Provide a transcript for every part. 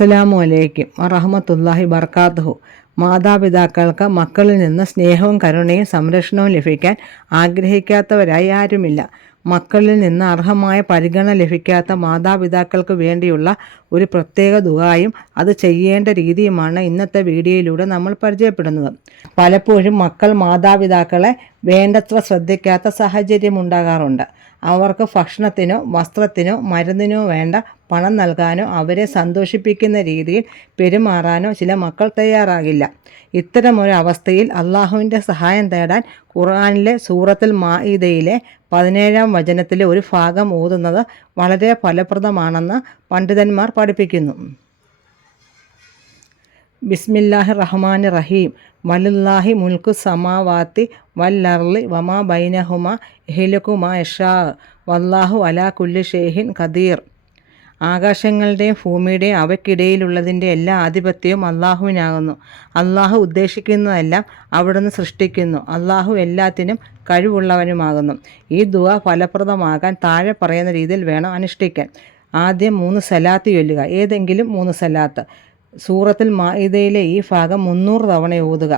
അസ്സലാമു അലൈക്കും വറഹ്മത്തുള്ളാഹി വബറകാതുഹു. മാതാപിതാക്കൾക്ക് മക്കളിൽ നിന്ന് സ്നേഹവും കരുണയും സംരക്ഷണവും ലഭിക്കാൻ ആഗ്രഹിക്കാത്തവരായി ആരുമില്ല. മക്കളിൽ നിന്ന് അർഹമായ പരിഗണന ലഭിക്കാത്ത മാതാപിതാക്കൾക്ക് വേണ്ടിയുള്ള ഒരു പ്രത്യേക ദുആയും അത് ചെയ്യേണ്ട രീതിയുമാണ് ഇന്നത്തെ വീഡിയോയിലൂടെ നമ്മൾ പരിചയപ്പെടുന്നത്. പലപ്പോഴും മക്കൾ മാതാപിതാക്കളെ വേണ്ടത്ര ശ്രദ്ധിക്കാത്ത സാഹചര്യമുണ്ടാകാറുണ്ട്. അവർക്ക് ഭക്ഷണത്തിനോ വസ്ത്രത്തിനോ മരുന്നിനോ വേണ്ട പണം നൽകാനോ അവരെ സന്തോഷിപ്പിക്കുന്ന രീതിയിൽ പെരുമാറാനോ ചില മക്കൾ തയ്യാറാകില്ല. ഇത്തരമൊരു അവസ്ഥയിൽ അള്ളാഹുവിൻ്റെ സഹായം തേടാൻ ഖുർആനിലെ സൂറത്തുൽ മാഇദയിലെ 17-ാം വചനത്തിലെ ഒരു ഭാഗം ഓതുന്നത് വളരെ ഫലപ്രദമാണെന്ന് പണ്ഡിതന്മാർ പഠിപ്പിക്കുന്നു. ബിസ്മില്ലാഹിർ റഹ്മാനിർ റഹീം. വലില്ലാഹി മുൽക്കു സമാവാത്തി വല്ലർളി വമാ ബൈനഹുമാ യഹ്ലുകു മാ യശാ വല്ലാഹു അലാ കുല്ലി ഷൈഇൻ ഖദീർ. ആകാശങ്ങളുടെയും ഭൂമിയുടെയും അവയ്ക്കിടയിലുള്ളതിൻ്റെ എല്ലാ ആധിപത്യവും അള്ളാഹുവിനാകുന്നു. അള്ളാഹു ഉദ്ദേശിക്കുന്നതെല്ലാം അവിടുന്ന് സൃഷ്ടിക്കുന്നു. അള്ളാഹു എല്ലാത്തിനും കഴിവുള്ളവനുമാകുന്നു. ഈ ദുആ ഫലപ്രദമാകാൻ താഴെ പറയുന്ന രീതിയിൽ വേണം അനുഷ്ഠിക്കാൻ. ആദ്യം 3 സലാത്ത് ചൊല്ലുക. ഏതെങ്കിലും 3 സലാത്ത്. സൂറത്തുൽ മാഇദയിലെ ഈ ഭാഗം 300 തവണ ഓതുക.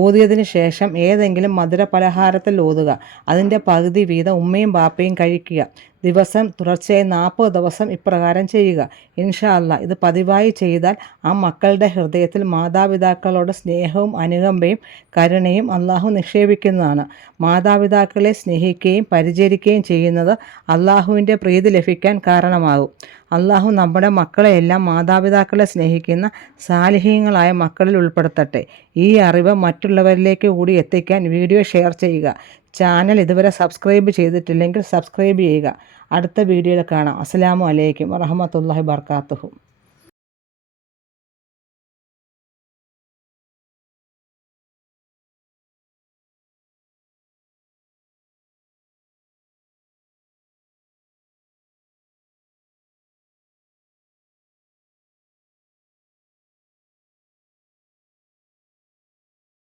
ഓതിയതിന് ശേഷം ഏതെങ്കിലും മധുര പലഹാരത്തിൽ ഓതുക. അതിൻ്റെ പകുതി വീതം ഉമ്മയും ബാപ്പയും കഴിക്കുക. ദിവസം തുടർച്ചയായി 40 ദിവസം ഇപ്രകാരം ചെയ്യുക. ഇൻഷാ അല്ലാ ഇത് പതിവായി ചെയ്താൽ ആ മക്കളുടെ ഹൃദയത്തിൽ മാതാപിതാക്കളോട് സ്നേഹവും അനുകമ്പയും കരുണയും അള്ളാഹു നിക്ഷേപിക്കുന്നതാണ്. മാതാപിതാക്കളെ സ്നേഹിക്കുകയും പരിചരിക്കുകയും ചെയ്യുന്നത് അള്ളാഹുവിൻ്റെ പ്രീതി ലഭിക്കാൻ കാരണമാകും. അള്ളാഹു നമ്മുടെ മക്കളെയെല്ലാം മാതാപിതാക്കളെ സ്നേഹിക്കുന്ന സാലിഹീങ്ങളായ മക്കളിൽ ഉൾപ്പെടുത്തട്ടെ. ഈ അറിവ് മറ്റുള്ളവരിലേക്ക് കൂടി എത്തിക്കാൻ വീഡിയോ ഷെയർ ചെയ്യുക. ചാനൽ ഇതുവരെ സബ്സ്ക്രൈബ് ചെയ്തിട്ടില്ലെങ്കിൽ സബ്സ്ക്രൈബ് ചെയ്യുക. അടുത്ത വീഡിയോയിൽ കാണാം. അസ്സലാമു അലൈക്കും വറഹ്മത്തുള്ളാഹി വബറകാതുഹു.